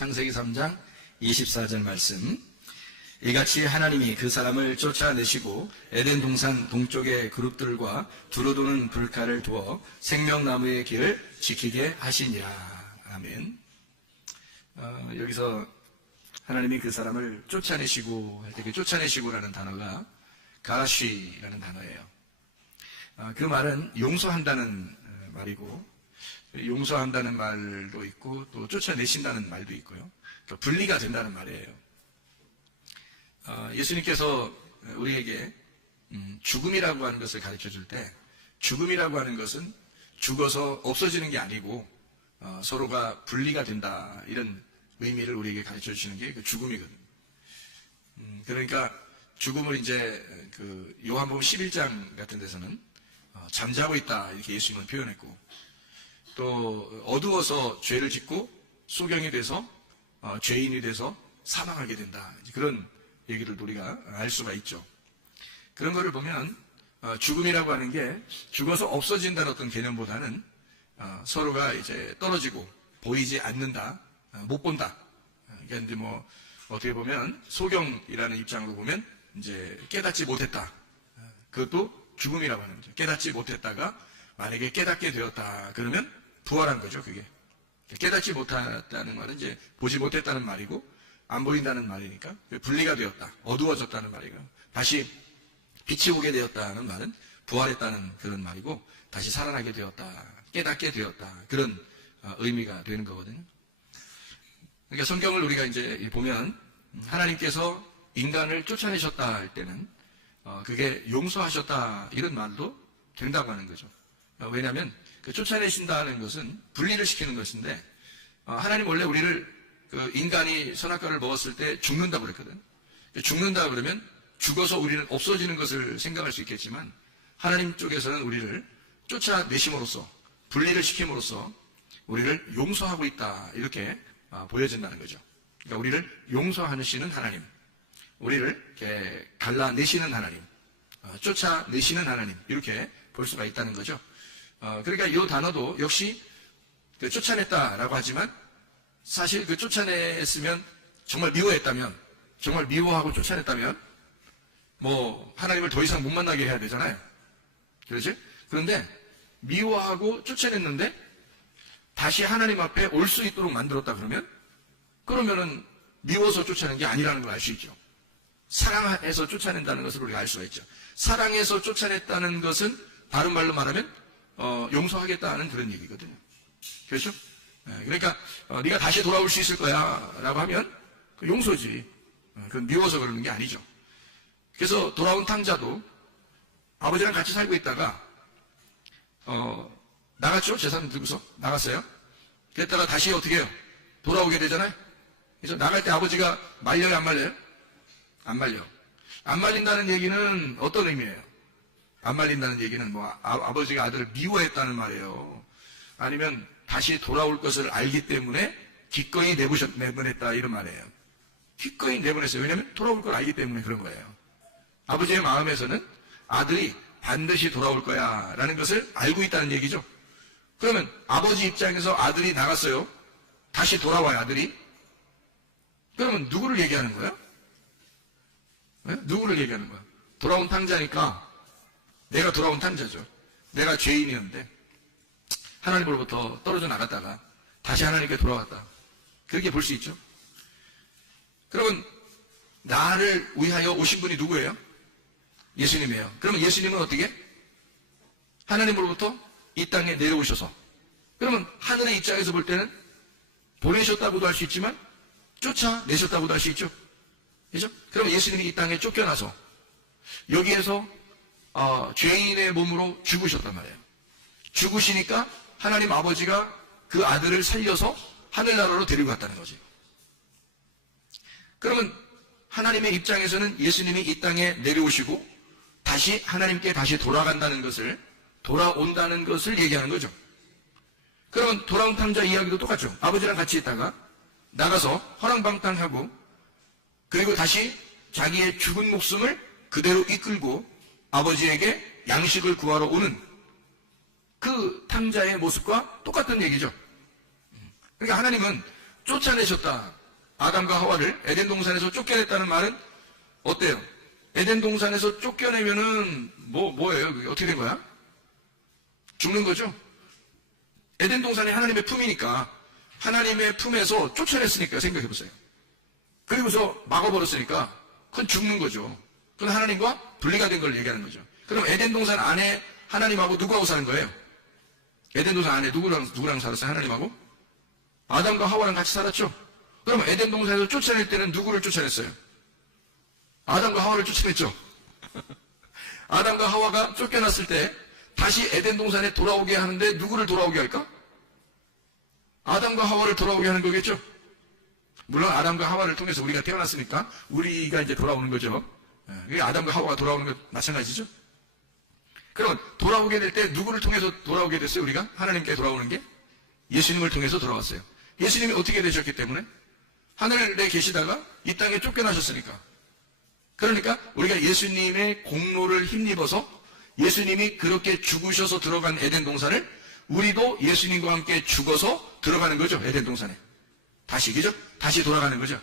창세기 3장 24절 말씀. 이같이 하나님이 그 사람을 쫓아내시고 에덴 동산 동쪽의 그룹들과 두루 도는 불칼을 두어 생명나무의 길을 지키게 하시니라. 아멘. 여기서 하나님이 그 사람을 쫓아내시고 할 때 그 쫓아내시고라는 단어가 가라쉬라는 단어예요. 그 말은 용서한다는 말이고, 용서한다는 말도 있고 또 쫓아내신다는 말도 있고요. 분리가 된다는 말이에요. 예수님께서 우리에게 죽음이라고 하는 것을 가르쳐 줄 때, 죽음이라고 하는 것은 죽어서 없어지는 게 아니고 서로가 분리가 된다, 이런 의미를 우리에게 가르쳐 주시는 게 그 죽음이거든요. 그러니까 죽음을 이제 그 요한복음 11장 같은 데서는 잠자고 있다, 이렇게 예수님은 표현했고, 또 어두워서 죄를 짓고 소경이 돼서 죄인이 돼서 사망하게 된다, 그런 얘기를 우리가 알 수가 있죠. 그런 거를 보면 죽음이라고 하는 게 죽어서 없어진다는 어떤 개념보다는 서로가 이제 떨어지고 보이지 않는다, 못 본다. 그러니까 뭐 어떻게 보면 소경이라는 입장으로 보면 이제 깨닫지 못했다. 그것도 죽음이라고 하는 거죠. 깨닫지 못했다가 만약에 깨닫게 되었다 그러면 부활한 거죠. 그게 깨닫지 못했다는 말은 이제 보지 못했다는 말이고, 안 보인다는 말이니까 분리가 되었다, 어두워졌다는 말이고, 다시 빛이 오게 되었다는 말은 부활했다는 그런 말이고, 다시 살아나게 되었다, 깨닫게 되었다, 그런 의미가 되는 거거든요. 그러니까 성경을 우리가 이제 보면 하나님께서 인간을 쫓아내셨다 할 때는 그게 용서하셨다, 이런 말도 된다고 하는 거죠. 왜냐하면 그 쫓아내신다는 것은 분리를 시키는 것인데, 하나님 원래 우리를 그 인간이 선악과를 먹었을 때 죽는다고 그랬거든. 죽는다 그러면 죽어서 우리는 없어지는 것을 생각할 수 있겠지만, 하나님 쪽에서는 우리를 쫓아내심으로써, 분리를 시킴으로써 우리를 용서하고 있다, 이렇게 보여진다는 거죠. 그러니까 우리를 용서하시는 하나님, 우리를 이렇게 갈라내시는 하나님, 쫓아내시는 하나님, 이렇게 볼 수가 있다는 거죠. 그러니까 이 단어도 역시 그 쫓아냈다라고 하지만, 사실 그 쫓아냈으면, 정말 미워했다면, 정말 미워하고 쫓아냈다면 뭐 하나님을 더 이상 못 만나게 해야 되잖아요. 그렇지? 그런데 미워하고 쫓아냈는데 다시 하나님 앞에 올 수 있도록 만들었다 그러면은 미워서 쫓아낸 게 아니라는 걸 알 수 있죠. 사랑해서 쫓아낸다는 것을 우리가 알 수가 있죠. 사랑해서 쫓아냈다는 것은 다른 말로 말하면 용서하겠다는 그런 얘기거든요. 그렇죠? 그러니까 네가 다시 돌아올 수 있을 거야 라고 하면 그 용서지, 그건 미워서 그러는 게 아니죠. 그래서 돌아온 탕자도 아버지랑 같이 살고 있다가 나갔죠. 재산 들고서 나갔어요. 그랬다가 다시 어떻게 해요? 돌아오게 되잖아요. 그래서 나갈 때 아버지가 말려요, 안 말려요? 안 말려. 안 말린다는 얘기는 어떤 의미예요? 안 말린다는 얘기는 뭐 아버지가 아들을 미워했다는 말이에요, 아니면 다시 돌아올 것을 알기 때문에 기꺼이 내보냈다, 이런 말이에요. 기꺼이 내보냈어요. 왜냐하면 돌아올 걸 알기 때문에 그런 거예요. 아버지의 마음에서는 아들이 반드시 돌아올 거야 라는 것을 알고 있다는 얘기죠. 그러면 아버지 입장에서 아들이 나갔어요. 다시 돌아와요, 아들이. 그러면 누구를 얘기하는 거예요? 네? 누구를 얘기하는 거야? 돌아온 탕자니까 내가 돌아온 탕자죠. 내가 죄인이었는데 하나님으로부터 떨어져 나갔다가 다시 하나님께 돌아왔다, 그렇게 볼 수 있죠. 그러면 나를 위하여 오신 분이 누구예요? 예수님이에요. 그러면 예수님은 어떻게? 하나님으로부터 이 땅에 내려오셔서, 그러면 하늘의 입장에서 볼 때는 보내셨다고도 할 수 있지만 쫓아내셨다고도 할 수 있죠. 그렇죠? 그러면 예수님이 이 땅에 쫓겨나서 여기에서 죄인의 몸으로 죽으셨단 말이에요. 죽으시니까 하나님 아버지가 그 아들을 살려서 하늘나라로 데리고 갔다는 거지. 그러면 하나님의 입장에서는 예수님이 이 땅에 내려오시고 다시 하나님께 다시 돌아간다는 것을, 돌아온다는 것을 얘기하는 거죠. 그러면 돌아온 탕자 이야기도 똑같죠. 아버지랑 같이 있다가 나가서 허랑방탕하고, 그리고 다시 자기의 죽은 목숨을 그대로 이끌고 아버지에게 양식을 구하러 오는 그 탕자의 모습과 똑같은 얘기죠. 그러니까 하나님은 쫓아내셨다. 아담과 하와를 에덴 동산에서 쫓겨냈다는 말은 어때요? 에덴 동산에서 쫓겨내면은 뭐예요? 그게 어떻게 된 거야? 죽는 거죠? 에덴 동산이 하나님의 품이니까 하나님의 품에서 쫓아냈으니까 생각해 보세요. 그리고서 막아버렸으니까 그건 죽는 거죠. 그건 하나님과 분리가 된 걸 얘기하는 거죠. 그럼 에덴 동산 안에 하나님하고 누구하고 사는 거예요? 에덴 동산 안에 누구랑 살았어요? 하나님하고? 아담과 하와랑 같이 살았죠? 그럼 에덴 동산에서 쫓아낼 때는 누구를 쫓아냈어요? 아담과 하와를 쫓아냈죠? 아담과 하와가 쫓겨났을 때 다시 에덴 동산에 돌아오게 하는데 누구를 돌아오게 할까? 아담과 하와를 돌아오게 하는 거겠죠? 물론 아담과 하와를 통해서 우리가 태어났으니까 우리가 이제 돌아오는 거죠. 아담과 하와가 돌아오는 것 마찬가지죠? 그러면 돌아오게 될 때 누구를 통해서 돌아오게 됐어요? 우리가? 하나님께 돌아오는 게? 예수님을 통해서 돌아왔어요. 예수님이 어떻게 되셨기 때문에? 하늘에 계시다가 이 땅에 쫓겨나셨으니까. 그러니까 우리가 예수님의 공로를 힘입어서 예수님이 그렇게 죽으셔서 들어간 에덴 동산을 우리도 예수님과 함께 죽어서 들어가는 거죠. 에덴 동산에. 다시, 그죠? 다시 돌아가는 거죠.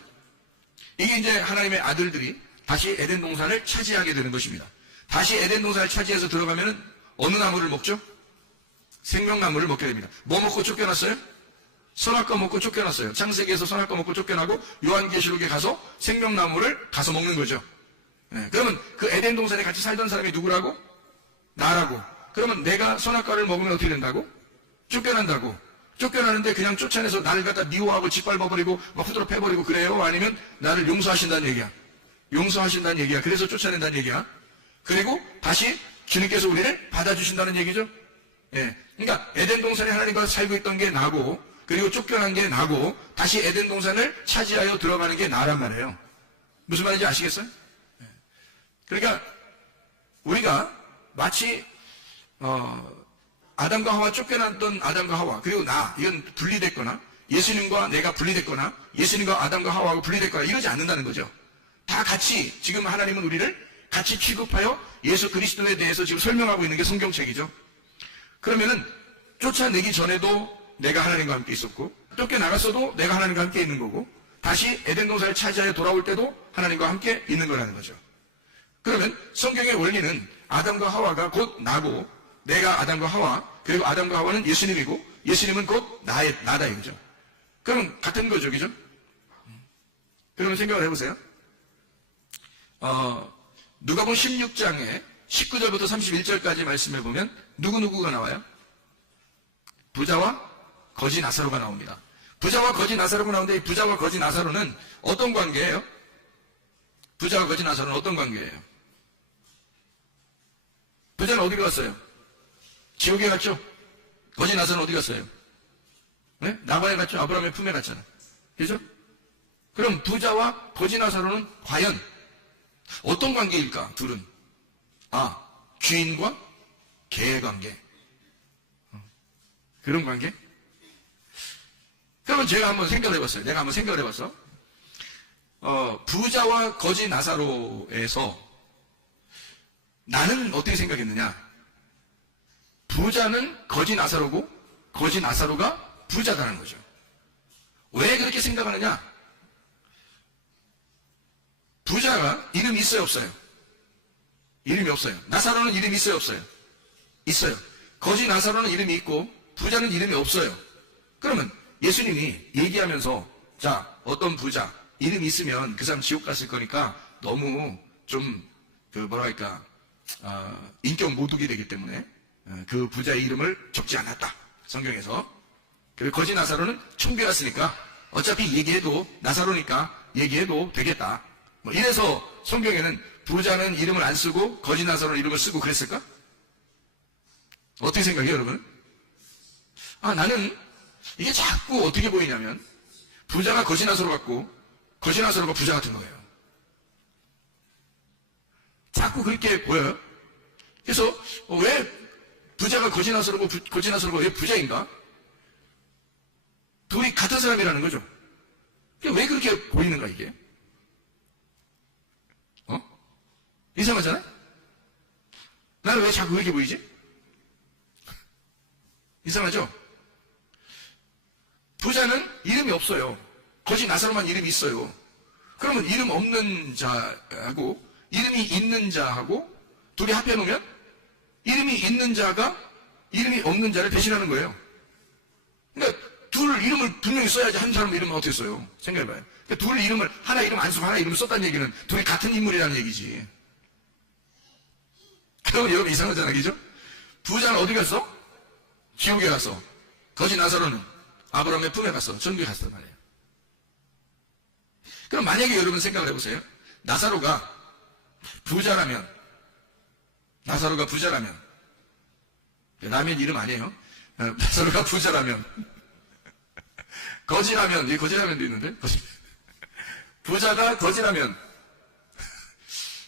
이게 이제 하나님의 아들들이 다시 에덴 동산을 차지하게 되는 것입니다. 다시 에덴 동산을 차지해서 들어가면은 어느 나무를 먹죠? 생명나무를 먹게 됩니다. 뭐 먹고 쫓겨났어요? 선악과 먹고 쫓겨났어요. 창세기에서 선악과 먹고 쫓겨나고 요한계시록에 가서 생명나무를 가서 먹는 거죠. 그러면 그 에덴 동산에 같이 살던 사람이 누구라고? 나라고. 그러면 내가 선악과를 먹으면 어떻게 된다고? 쫓겨난다고. 쫓겨나는데 그냥 쫓아내서 나를 갖다 미워하고 짓밟아버리고 막 후드로 패버리고 그래요? 아니면 나를 용서하신다는 얘기야? 용서하신다는 얘기야. 그래서 쫓아낸다는 얘기야. 그리고 다시 주님께서 우리를 받아주신다는 얘기죠. 그러니까 에덴 동산에 하나님과 살고 있던 게 나고 그리고 쫓겨난 게 나고 다시 에덴 동산을 차지하여 들어가는 게 나란 말이에요. 무슨 말인지 아시겠어요? 그러니까 우리가 마치 아담과 하와 쫓겨났던 아담과 하와 그리고 이건 분리됐거나 예수님과 내가 분리됐거나 예수님과 아담과 하와가 분리됐거나 이러지 않는다는 거죠. 다 같이 지금 하나님은 우리를 같이 취급하여 예수 그리스도에 대해서 지금 설명하고 있는 게 성경책이죠. 그러면은 쫓아내기 전에도 내가 하나님과 함께 있었고 쫓겨나갔어도 내가 하나님과 함께 있는 거고 다시 에덴 동산을 차지하여 돌아올 때도 하나님과 함께 있는 거라는 거죠. 그러면 성경의 원리는 아담과 하와가 곧 나고 내가 아담과 하와 그리고 아담과 하와는 예수님이고 예수님은 곧 나다 이거죠. 그러면 같은 거죠. 그죠? 그러면 생각을 해보세요. 누가복음 16장에 19절부터 31절까지 말씀해 보면 누구누구가 나와요? 부자와 거지 나사로가 나옵니다. 부자와 거지 나사로가 나오는데 이 부자와 거지 나사로는 어떤 관계예요? 부자와 거지 나사로는 어떤 관계예요? 부자는 어디로 갔어요? 지옥에 갔죠? 거지 나사로는 어디 갔어요? 네? 나바에 갔죠? 아브라함의 품에 갔잖아. 그죠? 그럼 부자와 거지 나사로는 과연 어떤 관계일까? 둘은. 주인과 개의 관계. 그런 관계? 그러면 제가 한번 생각을 해봤어요. 내가 한번 생각을 해봤어. 부자와 거지 나사로에서 나는 어떻게 생각했느냐? 부자는 거지 나사로고 거지 나사로가 부자다는 거죠. 왜 그렇게 생각하느냐? 부자가 이름이 있어요, 없어요? 이름이 없어요. 나사로는 이름이 있어요, 없어요? 있어요. 거지 나사로는 이름이 있고 부자는 이름이 없어요. 그러면 예수님이 얘기하면서 자, 어떤 부자 이름이 있으면 그 사람 지옥 갔을 거니까 너무 좀 인격 모독이 되기 때문에 그 부자의 이름을 적지 않았다. 성경에서. 그리고 거지 나사로는 총배였으니까 어차피 얘기해도 나사로니까 얘기해도 되겠다. 이래서 성경에는 부자는 이름을 안 쓰고 거지 나사로는 이름을 쓰고 그랬을까? 어떻게 생각해요, 여러분? 나는 이게 자꾸 어떻게 보이냐면 부자가 거지 나사로 같고 거지 나사로가 부자 같은 거예요. 자꾸 그렇게 보여요. 그래서 왜 부자가 거지 나사로고 거지 나사로가 왜 부자인가? 둘이 같은 사람이라는 거죠. 왜 그렇게 보이는가 이게? 이상하잖아요? 나는 왜 자꾸 그렇게 보이지? 이상하죠? 부자는 이름이 없어요. 거지 나사로만 이름이 있어요. 그러면 이름 없는 자하고 이름이 있는 자하고 둘이 합해놓으면 이름이 있는 자가 이름이 없는 자를 대신하는 거예요. 그러니까 둘 이름을 분명히 써야지 한 사람 이름은 어떻게 써요? 생각해봐요. 그러니까 둘 이름을 하나 이름 안 쓰고 하나 이름을 썼다는 얘기는 둘이 같은 인물이라는 얘기지. 그러면 여러분 이상하잖아, 그죠? 부자는 어디 갔어? 지옥에 갔어. 거지 나사로는 아브라함의 품에 갔어. 천국에 갔단 말이에요. 그럼 만약에 여러분 생각을 해보세요. 나사로가 부자라면 라면 이름 아니에요. 나사로가 부자라면 거지라면, 여기 거지라면도 있는데 부자가 거지라면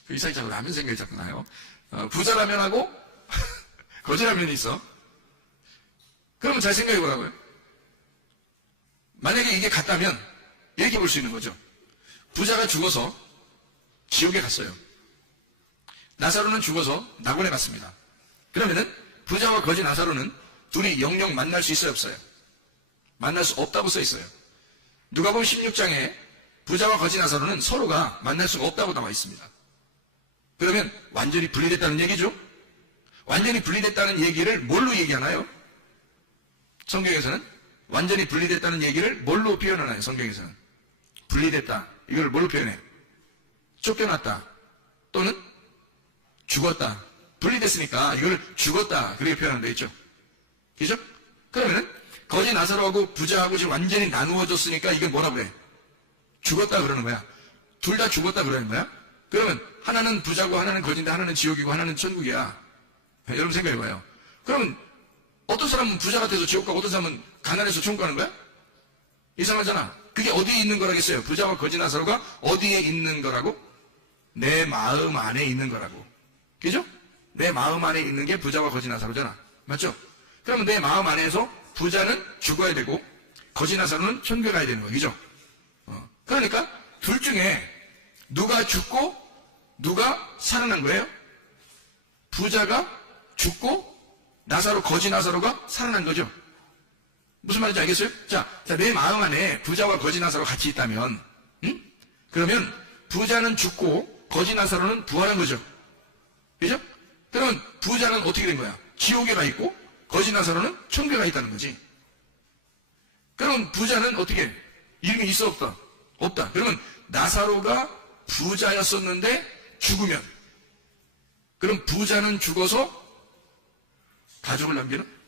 이상하게 자꾸 라면 생각이 자꾸 나요. 부자라면하고 거지라면이 있어. 그러면 잘 생각해 보라고요. 만약에 이게 같다면 이렇게 볼 수 있는 거죠. 부자가 죽어서 지옥에 갔어요. 나사로는 죽어서 낙원에 갔습니다. 그러면은 부자와 거지 나사로는 둘이 영영 만날 수 있어요, 없어요? 만날 수 없다고 써 있어요. 누가복음 16장에 부자와 거지 나사로는 서로가 만날 수가 없다고 나와 있습니다. 그러면 완전히 분리됐다는 얘기죠? 완전히 분리됐다는 얘기를 뭘로 얘기하나요? 성경에서는 완전히 분리됐다는 얘기를 뭘로 표현하나요? 성경에서는 분리됐다. 이걸 뭘로 표현해? 쫓겨났다. 또는 죽었다. 분리됐으니까 이걸 죽었다. 그렇게 표현하면 되겠죠? 그죠? 그러면은 거지 나사로하고 부자하고 지금 완전히 나누어졌으니까 이걸 뭐라 그래? 죽었다 그러는 거야. 둘 다 죽었다 그러는 거야. 그러면 하나는 부자고 하나는 거지인데 하나는 지옥이고 하나는 천국이야. 여러분 생각해봐요. 그러면 어떤 사람은 부자 같아서 지옥 가고 어떤 사람은 가난해서 천국 가는 거야? 이상하잖아. 그게 어디에 있는 거라겠어요? 부자와 거지 나사로가 어디에 있는 거라고? 내 마음 안에 있는 거라고. 그죠? 내 마음 안에 있는 게 부자와 거지 나사로잖아. 맞죠? 그러면 내 마음 안에서 부자는 죽어야 되고 거지 나사로는 천국에 가야 되는 거야. 그죠? 그러니까 둘 중에 누가 죽고 누가 살아난 거예요? 부자가 죽고 나사로, 거지 나사로가 살아난 거죠. 무슨 말인지 알겠어요? 자, 내 마음 안에 부자와 거지 나사로가 같이 있다면, 그러면 부자는 죽고 거지 나사로는 부활한 거죠. 그죠? 그러면 부자는 어떻게 된 거야? 지옥에 가 있고 거지 나사로는 천국에 가 있다는 거지. 그럼 부자는 어떻게? 이름이 있어 없다? 없다. 그러면 나사로가 부자였었는데 죽으면, 그럼 부자는 죽어서 가족을 남기는?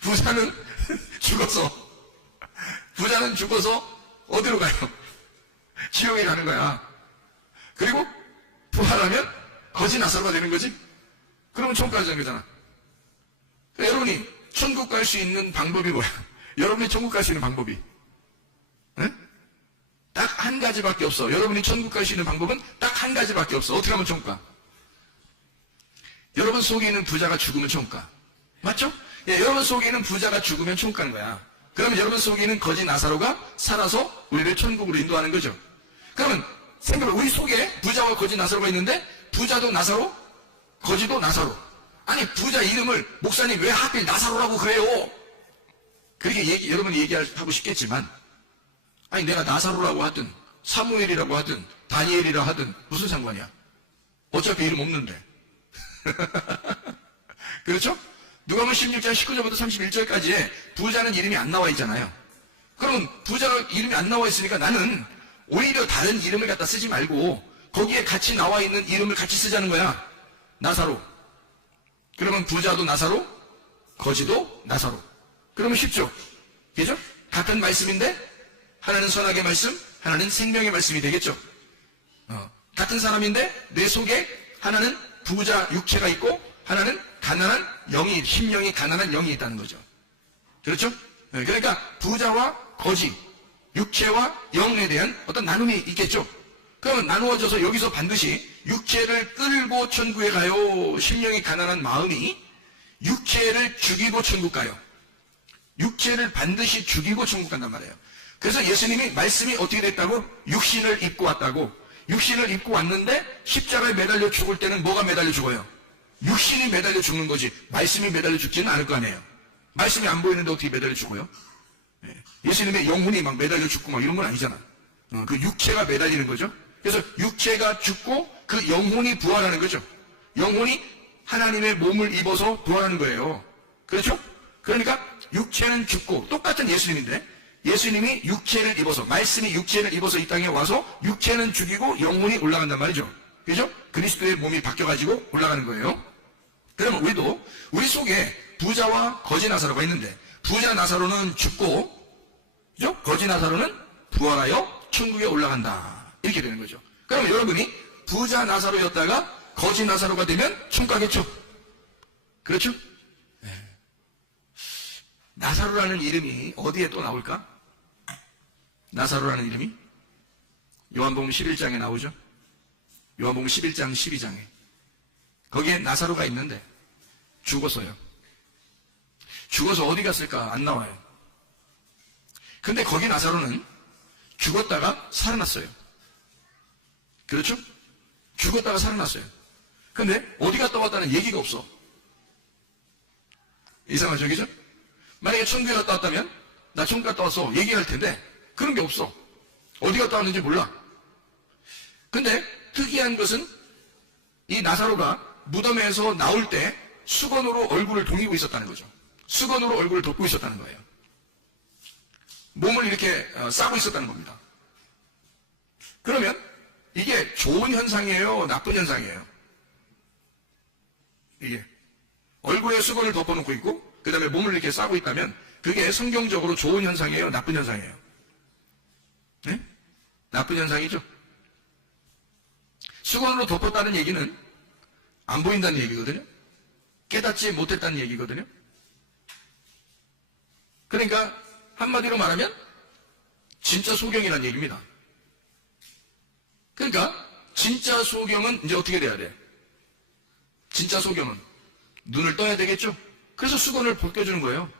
부자는 죽어서 어디로 가요? 지옥에 가는 거야. 그리고 부활하면 거지 나사로가 되는 거지? 그러면 천국 가는 거잖아. 여러분이 천국 갈 수 있는 방법이 뭐야? 여러분이 천국 갈 수 있는 방법이 딱 한 가지밖에 없어. 여러분이 천국 갈 수 있는 방법은 딱 한 가지밖에 없어. 어떻게 하면 천국 가? 여러분 속에 있는 부자가 죽으면 천국 가. 맞죠? 예, 여러분 속에 있는 부자가 죽으면 천국 가는 거야. 그러면 여러분 속에 있는 거지 나사로가 살아서 우리를 천국으로 인도하는 거죠. 그러면 생각해, 우리 속에 부자와 거지 나사로가 있는데 부자도 나사로, 거지도 나사로. 아니 부자 이름을 목사님 왜 하필 나사로라고 그래요? 그렇게 여러분이 얘기하고 싶겠지만, 아니 내가 나사로라고 하든 사무엘이라고 하든 다니엘이라 하든 무슨 상관이야? 어차피 이름 없는데. 그렇죠? 누가복음 16장 19절부터 31절까지에 부자는 이름이 안 나와 있잖아요. 그러면 부자가 이름이 안 나와 있으니까 나는 오히려 다른 이름을 갖다 쓰지 말고 거기에 같이 나와 있는 이름을 같이 쓰자는 거야. 나사로. 그러면 부자도 나사로, 거지도 나사로. 그러면 쉽죠? 그죠? 같은 말씀인데 하나는 선악의 말씀, 하나는 생명의 말씀이 되겠죠? 같은 사람인데 내 속에 하나는 부자 육체가 있고 하나는 가난한 영이, 심령이 가난한 영이 있다는 거죠. 그렇죠? 그러니까 부자와 거지, 육체와 영에 대한 어떤 나눔이 있겠죠? 그러면 나누어져서 여기서 반드시 육체를 끌고 천국에 가요. 심령이 가난한 마음이 육체를 죽이고 천국 가요. 육체를 반드시 죽이고 천국 간단 말이에요. 그래서 예수님이 말씀이 어떻게 됐다고? 육신을 입고 왔다고. 육신을 입고 왔는데 십자가에 매달려 죽을 때는 뭐가 매달려 죽어요? 육신이 매달려 죽는 거지 말씀이 매달려 죽지는 않을 거 아니에요. 말씀이 안 보이는데 어떻게 매달려 죽어요? 예수님의 영혼이 막 매달려 죽고 막 이런 건 아니잖아. 그 육체가 매달리는 거죠. 그래서 육체가 죽고 그 영혼이 부활하는 거죠. 영혼이 하나님의 몸을 입어서 부활하는 거예요. 그렇죠? 그러니까 육체는 죽고 똑같은 예수님인데 예수님이 육체를 입어서 말씀이 육체를 입어서 이 땅에 와서 육체는 죽이고 영혼이 올라간단 말이죠. 그죠? 그리스도의 몸이 바뀌어가지고 올라가는 거예요. 그러면 우리도 우리 속에 부자와 거지 나사로가 있는데 부자 나사로는 죽고 그죠? 거지 나사로는 부활하여 천국에 올라간다. 이렇게 되는 거죠. 그러면 여러분이 부자 나사로였다가 거지 나사로가 되면 천국 가겠죠? 그렇죠? 네. 나사로라는 이름이 어디에 또 나올까? 나사로라는 이름이 요한복음 11장에 나오죠. 요한복음 11장 12장에 거기에 나사로가 있는데 죽었어요. 죽어서 어디 갔을까? 안 나와요. 근데 거기 나사로는 죽었다가 살아났어요. 그렇죠? 죽었다가 살아났어요. 근데 어디 갔다 왔다는 얘기가 없어. 이상하죠, 그죠? 만약에 천국에 갔다 왔다면 나 천국 갔다 왔어 얘기할 텐데 그런 게 없어. 어디 갔다 왔는지 몰라. 근데 특이한 것은 이 나사로가 무덤에서 나올 때 수건으로 얼굴을 동이고 있었다는 거죠. 수건으로 얼굴을 덮고 있었다는 거예요. 몸을 이렇게 싸고 있었다는 겁니다. 그러면 이게 좋은 현상이에요? 나쁜 현상이에요? 이게 얼굴에 수건을 덮어놓고 있고 그 다음에 몸을 이렇게 싸고 있다면 그게 성경적으로 좋은 현상이에요? 나쁜 현상이에요? 네? 나쁜 현상이죠. 수건으로 덮었다는 얘기는 안 보인다는 얘기거든요. 깨닫지 못했다는 얘기거든요. 그러니까 한마디로 말하면 진짜 소경이라는 얘기입니다. 그러니까 진짜 소경은 이제 어떻게 돼야 돼? 진짜 소경은 눈을 떠야 되겠죠? 그래서 수건을 벗겨주는 거예요.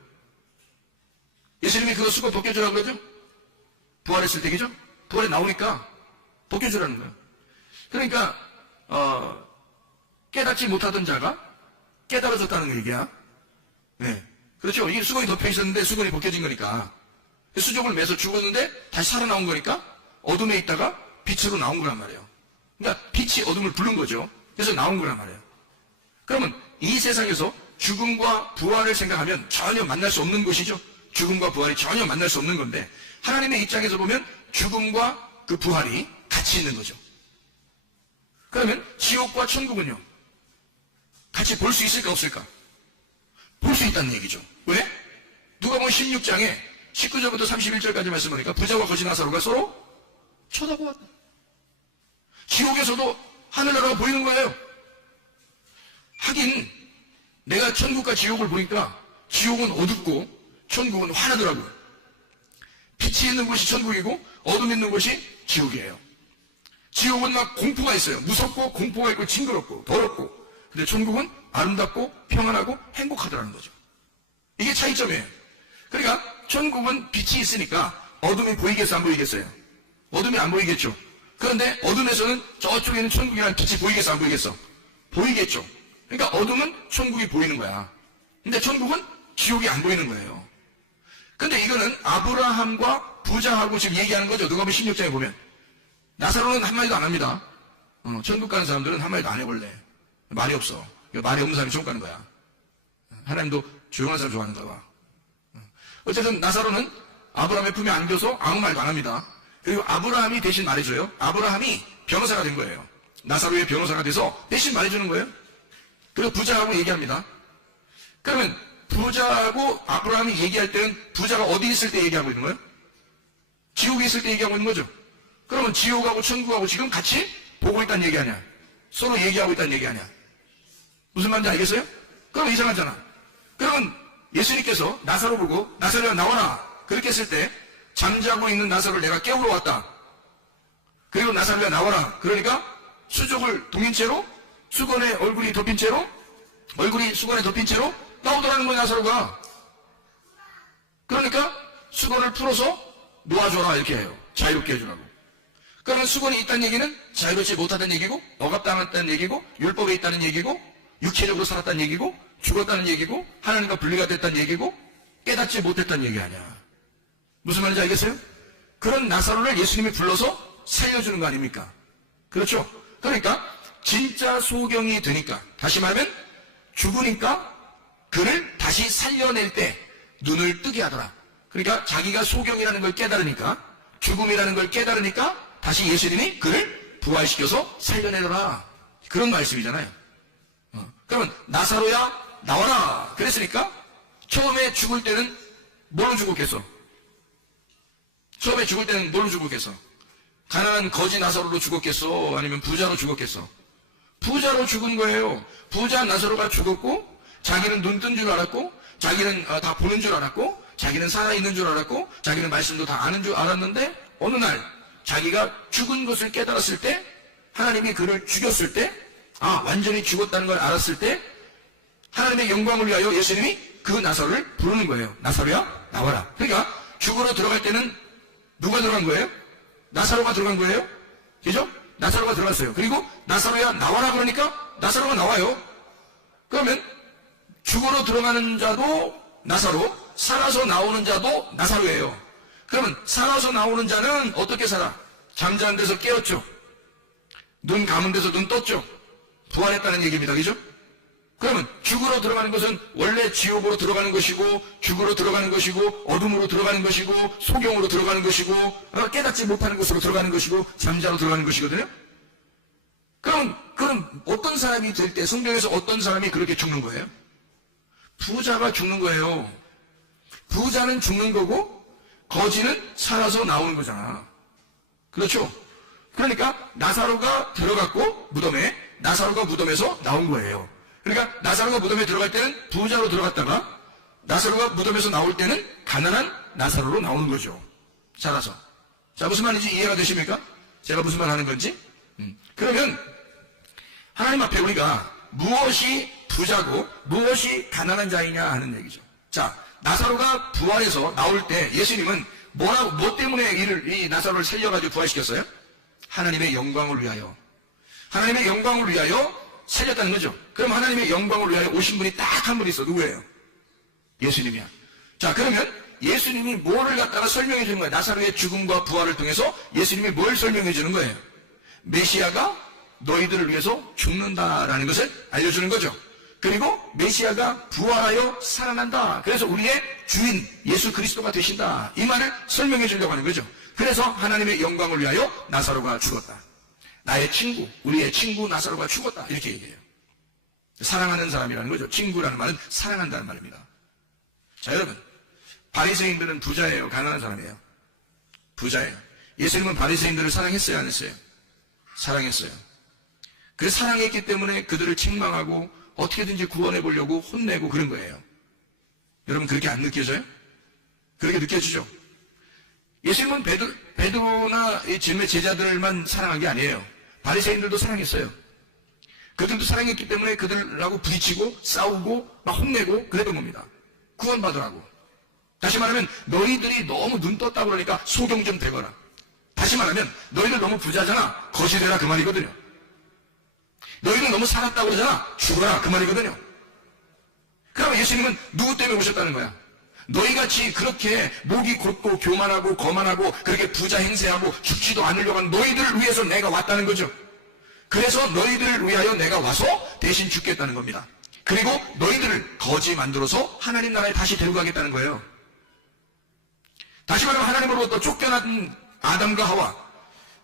예수님이 그거 수건 벗겨주라고 그러죠? 부활했을 때겠죠? 부활에 나오니까 벗겨주라는 거예요. 그러니까 깨닫지 못하던 자가 깨달아졌다는 얘기야. 네. 그렇죠? 이게 수건이 덮여 있었는데 수건이 벗겨진 거니까. 수족을 매서 죽었는데 다시 살아나온 거니까 어둠에 있다가 빛으로 나온 거란 말이에요. 그러니까 빛이 어둠을 부른 거죠. 그래서 나온 거란 말이에요. 그러면 이 세상에서 죽음과 부활을 생각하면 전혀 만날 수 없는 것이죠. 죽음과 부활이 전혀 만날 수 없는 건데 하나님의 입장에서 보면 죽음과 그 부활이 같이 있는 거죠. 그러면 지옥과 천국은요? 같이 볼 수 있을까 없을까? 볼 수 있다는 얘기죠. 왜? 누가복음 16장에 19절부터 31절까지 말씀하니까 부자와 거지 나사로가 서로 쳐다보았다. 지옥에서도 하늘나라가 보이는 거예요. 하긴 내가 천국과 지옥을 보니까 지옥은 어둡고 천국은 환하더라고요. 빛이 있는 곳이 천국이고 어둠이 있는 곳이 지옥이에요. 지옥은 막 공포가 있어요. 무섭고 공포가 있고 징그럽고 더럽고. 근데 천국은 아름답고 평안하고 행복하더라는 거죠. 이게 차이점이에요. 그러니까 천국은 빛이 있으니까 어둠이 보이겠어 안 보이겠어요? 어둠이 안 보이겠죠. 그런데 어둠에서는 저쪽에 있는 천국이라는 빛이 보이겠어 안 보이겠어? 보이겠죠. 그러니까 어둠은 천국이 보이는 거야. 근데 천국은 지옥이 안 보이는 거예요. 근데 이거는 아브라함과 부자하고 지금 얘기하는 거죠. 누가복음 16장에 보면 나사로는 한마디도 안 합니다. 천국 가는 사람들은 한마디도 안 해볼래. 말이 없어. 말이 없는 사람이 천국 가는 거야. 하나님도 조용한 사람 좋아하는가 봐. 어쨌든 나사로는 아브라함의 품에 안겨서 아무 말도 안 합니다. 그리고 아브라함이 대신 말해줘요. 아브라함이 변호사가 된 거예요. 나사로의 변호사가 돼서 대신 말해주는 거예요. 그리고 부자하고 얘기합니다. 그러면 부자하고 아브라함이 얘기할 때는 부자가 어디 있을 때 얘기하고 있는 거예요? 지옥에 있을 때 얘기하고 있는 거죠. 그러면 지옥하고 천국하고 지금 같이 보고 있다는 얘기 아니야? 서로 얘기하고 있다는 얘기 아니야? 무슨 말인지 알겠어요? 그럼 이상하잖아. 그러면 예수님께서 나사로 보고 나사로야 나와라 그렇게 했을 때 잠자고 있는 나사로를 내가 깨우러 왔다. 그리고 나사로야 나와라. 그러니까 수족을 동인 채로 수건에 얼굴이 덮인 채로 얼굴이 수건에 덮인 채로 나오더라는 거야 나사로가. 그러니까 수건을 풀어서 놓아줘라 이렇게 해요. 자유롭게 해주라고. 그러면 수건이 있다는 얘기는 자유롭지 못하다는 얘기고 억압당했다는 얘기고 율법에 있다는 얘기고 육체적으로 살았다는 얘기고 죽었다는 얘기고 하나님과 분리가 됐다는 얘기고 깨닫지 못했다는 얘기 아니야. 무슨 말인지 알겠어요? 그런 나사로를 예수님이 불러서 살려주는 거 아닙니까? 그렇죠? 그러니까 진짜 소경이 되니까, 다시 말하면 죽으니까 그를 다시 살려낼 때 눈을 뜨게 하더라. 그러니까 자기가 소경이라는 걸 깨달으니까, 죽음이라는 걸 깨달으니까 다시 예수님이 그를 부활시켜서 살려내더라. 그런 말씀이잖아요. 그러면 나사로야 나와라 그랬으니까 처음에 죽을 때는 뭘로 죽었겠어? 처음에 죽을 때는 뭘로 죽었겠어? 가난한 거지 나사로로 죽었겠어? 아니면 부자로 죽었겠어? 부자로 죽은 거예요. 부자 나사로가 죽었고, 자기는 눈 뜬 줄 알았고, 자기는 다 보는 줄 알았고, 자기는 살아있는 줄 알았고, 자기는 말씀도 다 아는 줄 알았는데, 어느 날 자기가 죽은 것을 깨달았을 때, 하나님이 그를 죽였을 때, 완전히 죽었다는 걸 알았을 때, 하나님의 영광을 위하여 예수님이 그 나사로를 부르는 거예요. 나사로야 나와라. 그러니까 죽으러 들어갈 때는 누가 들어간 거예요? 나사로가 들어간 거예요. 그죠? 나사로가 들어갔어요. 그리고 나사로야 나와라 그러니까 나사로가 나와요. 그러면 죽으러 들어가는 자도 나사로, 살아서 나오는 자도 나사로예요. 그러면 살아서 나오는 자는 어떻게 살아? 잠자는 데서 깨었죠. 눈 감은 데서 눈 떴죠. 부활했다는 얘기입니다. 그죠? 그러면 죽으러 들어가는 것은 원래 지옥으로 들어가는 것이고, 죽으러 들어가는 것이고, 어둠으로 들어가는 것이고, 소경으로 들어가는 것이고, 깨닫지 못하는 곳으로 들어가는 것이고, 잠자로 들어가는 것이거든요. 그럼 어떤 사람이 될 때, 성경에서 어떤 사람이 그렇게 죽는 거예요? 부자가 죽는 거예요. 부자는 죽는 거고, 거지는 살아서 나오는 거잖아. 그렇죠? 그러니까 나사로가 들어갔고, 무덤에, 나사로가 무덤에서 나온 거예요. 그러니까 나사로가 무덤에 들어갈 때는 부자로 들어갔다가, 나사로가 무덤에서 나올 때는 가난한 나사로로 나오는 거죠. 살아서. 자, 무슨 말인지 이해가 되십니까? 제가 무슨 말 하는 건지? 그러면 하나님 앞에 우리가 무엇이 부자고 무엇이 가난한 자이냐 하는 얘기죠. 자, 나사로가 부활해서 나올 때 예수님은 뭐 때문에 이 나사로를 살려가지고 부활시켰어요? 하나님의 영광을 위하여. 하나님의 영광을 위하여 살렸다는 거죠. 그럼 하나님의 영광을 위하여 오신 분이 딱 한 분 있어. 누구예요? 예수님이야. 자, 그러면 예수님이 뭐를 갖다가 설명해 주는 거예요? 나사로의 죽음과 부활을 통해서 예수님이 뭘 설명해 주는 거예요? 메시아가 너희들을 위해서 죽는다라는 것을 알려주는 거죠. 그리고 메시아가 부활하여 살아난다. 그래서 우리의 주인 예수 그리스도가 되신다. 이 말을 설명해 주려고 하는 거죠. 그래서 하나님의 영광을 위하여 나사로가 죽었다. 나의 친구, 우리의 친구 나사로가 죽었다. 이렇게 얘기해요. 사랑하는 사람이라는 거죠. 친구라는 말은 사랑한다는 말입니다. 자, 여러분, 바리새인들은 부자예요? 가난한 사람이에요? 부자예요. 예수님은 바리새인들을 사랑했어요? 안 했어요? 사랑했어요. 그 사랑했기 때문에 그들을 책망하고 어떻게든지 구원해 보려고 혼내고 그런 거예요. 여러분, 그렇게 안 느껴져요? 그렇게 느껴지죠? 예수님은 베드로나 이 지금의 제자들만 사랑한 게 아니에요. 바리새인들도 사랑했어요. 그들도 사랑했기 때문에 그들하고 부딪히고 싸우고 막 혼내고 그랬던 겁니다. 구원받으라고. 다시 말하면 너희들이 너무 눈 떴다고 그러니까 소경 좀 되거라. 다시 말하면 너희들 너무 부자잖아. 거지 되라 그 말이거든요. 너희들 너무 살았다고 그러잖아. 죽어라 그 말이거든요. 그럼 예수님은 누구 때문에 오셨다는 거야? 너희같이 그렇게 목이 곧고 교만하고 거만하고 그렇게 부자 행세하고 죽지도 않으려고 하는 너희들을 위해서 내가 왔다는 거죠. 그래서 너희들을 위하여 내가 와서 대신 죽겠다는 겁니다. 그리고 너희들을 거지 만들어서 하나님 나라에 다시 데려가겠다는 거예요. 다시 말하면 하나님으로부터 쫓겨난 아담과 하와,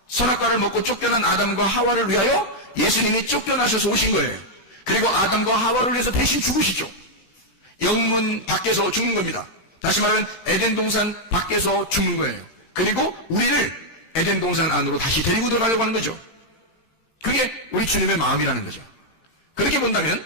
선악과를 먹고 쫓겨난 아담과 하와를 위하여 예수님이 쫓겨나셔서 오신 거예요. 그리고 아담과 하와를 위해서 대신 죽으시죠. 영문 밖에서 죽는 겁니다. 다시 말하면 에덴 동산 밖에서 죽는 거예요. 그리고 우리를 에덴 동산 안으로 다시 데리고 들어가려고 하는 거죠. 그게 우리 주님의 마음이라는 거죠. 그렇게 본다면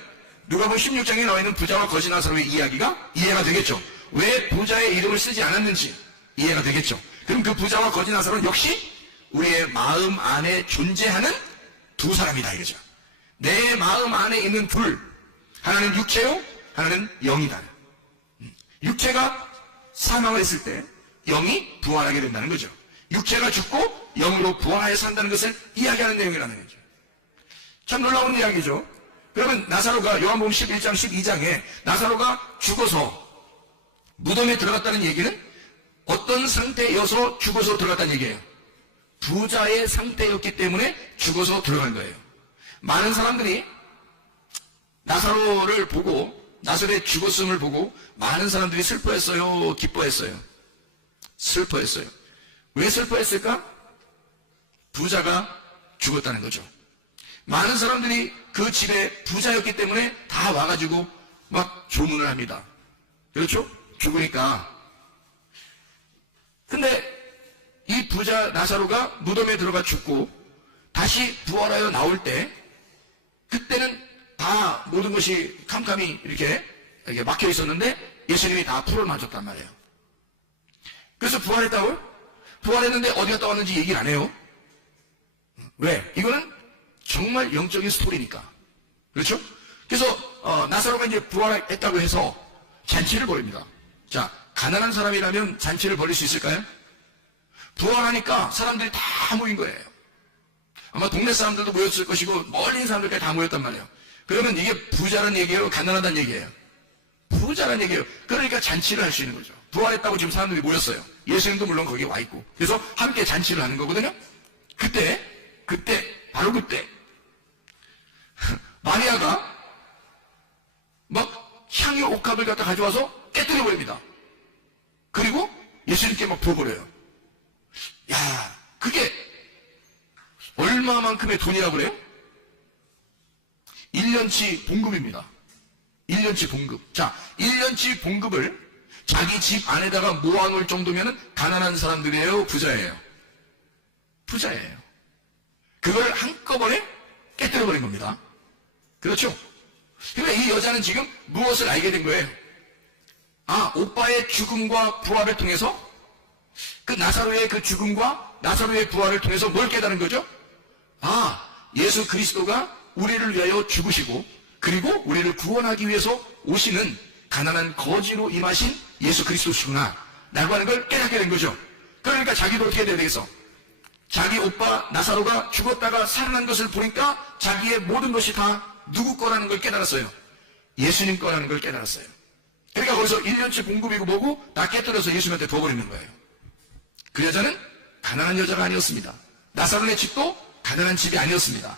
누가복음 16장에 나와 있는 부자와 거지 나사로의 이야기가 이해가 되겠죠. 왜 부자의 이름을 쓰지 않았는지 이해가 되겠죠. 그럼 그 부자와 거지 나사로는 역시 우리의 마음 안에 존재하는 두 사람이다 이거죠. 내 마음 안에 있는 둘, 하나는 육체요, 하나는 영이다. 육체가 사망을 했을 때 영이 부활하게 된다는 거죠. 육체가 죽고 영으로 부활하여 산다는 것을 이야기하는 내용이라는 거죠. 참 놀라운 이야기죠. 그러면 나사로가 요한복음 11장 12장에 나사로가 죽어서 무덤에 들어갔다는 얘기는 어떤 상태여서 죽어서 들어갔다는 얘기예요. 부자의 상태였기 때문에 죽어서 들어간 거예요. 많은 사람들이 나사로를 보고, 나사로의 죽었음을 보고 많은 사람들이 슬퍼했어요, 기뻐했어요? 슬퍼했어요. 왜 슬퍼했을까? 부자가 죽었다는 거죠. 많은 사람들이 그 집에 부자였기 때문에 다 와가지고 막 조문을 합니다. 그렇죠? 죽으니까. 근데 이 부자 나사로가 무덤에 들어가 죽고 다시 부활하여 나올 때, 그때는 다 모든 것이 캄캄이 이렇게 막혀 있었는데 예수님이 다 풀어놔줬단 말이에요. 그래서 부활했다고요? 부활했는데 어디 갔다 왔는지 얘기를 안 해요. 왜? 이거는 정말 영적인 스토리니까. 그렇죠? 그래서 나사로가 이제 부활했다고 해서 잔치를 벌입니다. 자, 가난한 사람이라면 잔치를 벌일 수 있을까요? 부활하니까 사람들이 다 모인 거예요. 아마 동네 사람들도 모였을 것이고 멀리 있는 사람들까지 다 모였단 말이에요. 그러면 이게 부자란 얘기예요? 가난하다는 얘기예요? 부자란 얘기예요. 그러니까 잔치를 할 수 있는 거죠. 부활했다고 지금 사람들이 모였어요. 예수님도 물론 거기에 와 있고. 그래서 함께 잔치를 하는 거거든요. 바로 그때 마리아가 막 향유 옥합을 갖다 가져와서 깨뜨려 버립니다. 그리고 예수님께 막 부어버려요. 야, 그게 얼마만큼의 돈이라고 그래요? 1년치 봉급입니다. 1년치 봉급. 자, 1년치 봉급을 자기 집 안에다가 모아놓을 정도면 가난한 사람들이에요? 부자예요? 부자예요. 그걸 한꺼번에 깨뜨려버린 겁니다. 그렇죠? 그러니까 이 여자는 지금 무엇을 알게 된 거예요? 아, 오빠의 죽음과 부활을 통해서, 그 나사로의 그 죽음과 나사로의 부활을 통해서 뭘 깨달은 거죠? 아, 예수 그리스도가 우리를 위하여 죽으시고 그리고 우리를 구원하기 위해서 오시는 가난한 거지로 임하신 예수 그리스도시구나 라고 하는 걸 깨닫게 된 거죠. 그러니까 자기도 어떻게 돼야 되겠어? 자기 오빠 나사로가 죽었다가 살아난 것을 보니까 자기의 모든 것이 다 누구 거라는 걸 깨달았어요. 예수님 거라는 걸 깨달았어요. 그러니까 거기서 1년치 봉급이고 뭐고 다 깨뜨려서 예수님한테 부어버리는 거예요. 그 여자는 가난한 여자가 아니었습니다. 나사로의 집도 가난한 집이 아니었습니다.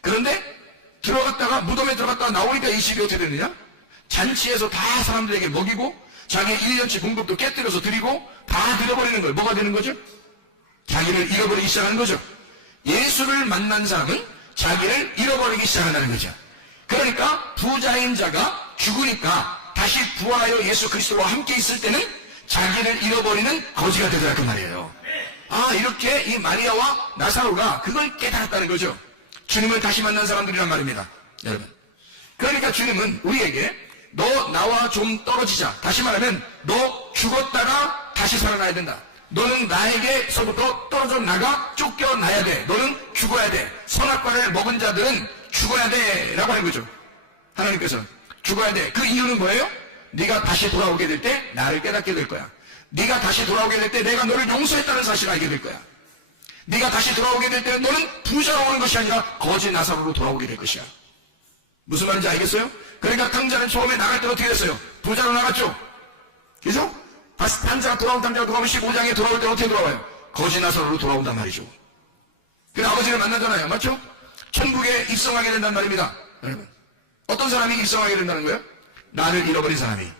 그런데 들어갔다가 무덤에 들어갔다가 나오니까 이 집이 어떻게 되느냐? 잔치에서 다 사람들에게 먹이고 자기의 1년치 봉급도 깨뜨려서 드리고 다 드려버리는 거예요. 뭐가 되는 거죠? 자기를 잃어버리기 시작하는 거죠. 예수를 만난 사람은 자기를 잃어버리기 시작한다는 거죠. 그러니까 부자인 자가 죽으니까 다시 부활하여 예수 그리스도와 함께 있을 때는 자기를 잃어버리는 거지가 되더라 그 말이에요. 아, 이렇게 이 마리아와 나사로가 그걸 깨달았다는 거죠. 주님을 다시 만난 사람들이란 말입니다. 여러분, 그러니까 주님은 우리에게 너 나와 좀 떨어지자, 다시 말하면 너 죽었다가 다시 살아나야 된다, 너는 나에게서부터 떨어져 나가 쫓겨나야 돼, 너는 죽어야 돼, 선악과를 먹은 자들은 죽어야 돼 라고 하는 거죠. 하나님께서 죽어야 돼. 그 이유는 뭐예요? 네가 다시 돌아오게 될 때 나를 깨닫게 될 거야. 네가 다시 돌아오게 될 때 내가 너를 용서했다는 사실을 알게 될 거야. 네가 다시 돌아오게 될 때는 너는 부자로 오는 것이 아니라 거지 나사로로 돌아오게 될 것이야. 무슨 말인지 알겠어요? 그러니까 탕자는 처음에 나갈 때 어떻게 됐어요? 부자로 나갔죠? 그죠? 다시 탕자가 돌아오면 15장에 돌아올 때 어떻게 돌아와요? 거지 나사로로 돌아온단 말이죠. 그래서 아버지를 만나잖아요. 맞죠? 천국에 입성하게 된단 말입니다. 여러분, 어떤 사람이 입성하게 된다는 거예요? 나를 잃어버린 사람이.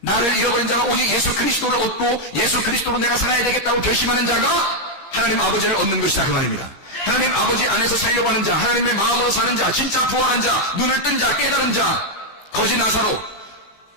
나를 잃어버린 자가 오직 예수 그리스도를 얻고 예수 그리스도로 내가 살아야 되겠다고 결심하는 자가 하나님 아버지를 얻는 것이다 그 말입니다. 하나님 아버지 안에서 살려가는 자, 하나님의 마음으로 사는 자, 진짜 부활한 자, 눈을 뜬 자, 깨달은 자, 거짓 나사로,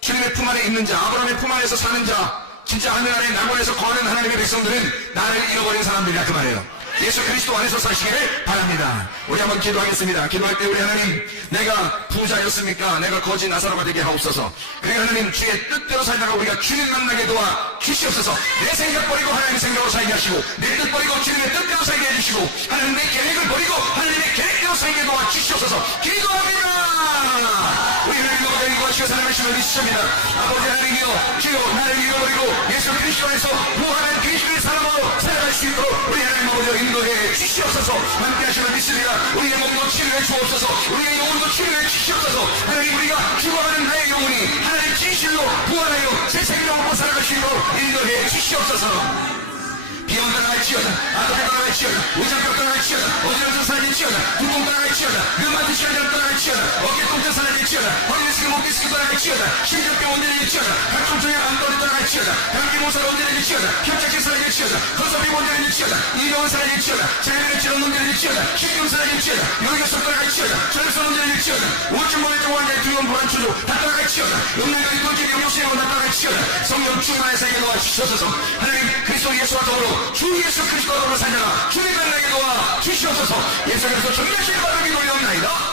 주님의 품 안에 있는 자, 아브라함의 품 안에서 사는 자, 진짜 하늘 아래 낙원에서 거하는 하나님의 백성들은 나를 잃어버린 사람들이라 그 말이에요. 예수 그리스도 안에서 사시기를 바랍니다. 우리 한번 기도하겠습니다. 기도할 때 우리 하나님, 내가 부자였습니까? 내가 거짓 나사로가 되게 하옵소서. 그러니까 하나님, 주의 뜻대로 살다가 우리가 주님 만나게 도와 주시옵소서. 내 생각 버리고 하나님의 생각으로 살게 하시고, 내 뜻 버리고 주님의 뜻대로 살게 해주시고, 하나님의 계획을 버리고 하나님의 계획대로 살게 도와 주시옵소서. 기도합니다. 우리 하나님 모두 인도하시고 사랑하시는 우리 시청입니다. 아버지 하나님이여, 주여 나를 잃어버리고 예수 그리스도 안에서 부활한 그리스도의 사람으로 살아갈 수 있도록 우리 하나님 모두 인도해 주시옵소서. 함께 하시는 믿습니다. 우리의 몸도 치료해 주옵소서. 우리의 영혼도 치료해 주시옵소서. 주시옵소서. 하나님 우리가 죽어가는 나의 영혼이 하나님 진실로 부활하여 새 생명을 먹고 살아갈 수 있도록 인도해 주시옵소서. 비염 따라갈지어다, 아토피 따라갈지어다, 우장병 따라갈지어다, 어지러져 사라질지어다, 두통 따라갈지어다, 류마티스 환자를 따라갈지어다, 어깨 통증 사라질지어다, 허리 디스크, 목 디스크 따라갈지어다, 심장병 온전해질지어다, 각종 종양 암도리 따라갈지어다, 감기 모살 온전해질지어다, 협착증 사라질지어다, 허섭이 온전해질지어다, 이병은 사라질지어다, 자연의 질환 온전해질지어다, 식경 사라질지어다, 요리교섭 따라갈지어다, 절선 온전해질지어다, 우울증 모래증 환자의 두려움 불안 추조 다 따라갈지어다, 음란하게 돌기 영역시행은 다 따라갈지어다. 성령 충만의 세계 도와주시옵소서. 하나님 그리스도 예수와 더불어 주 예수 그리스도로 살다가 주님의 나에게 도와 주시옵소서. 예수께서 정리하실 바람이 돌려옵나이다.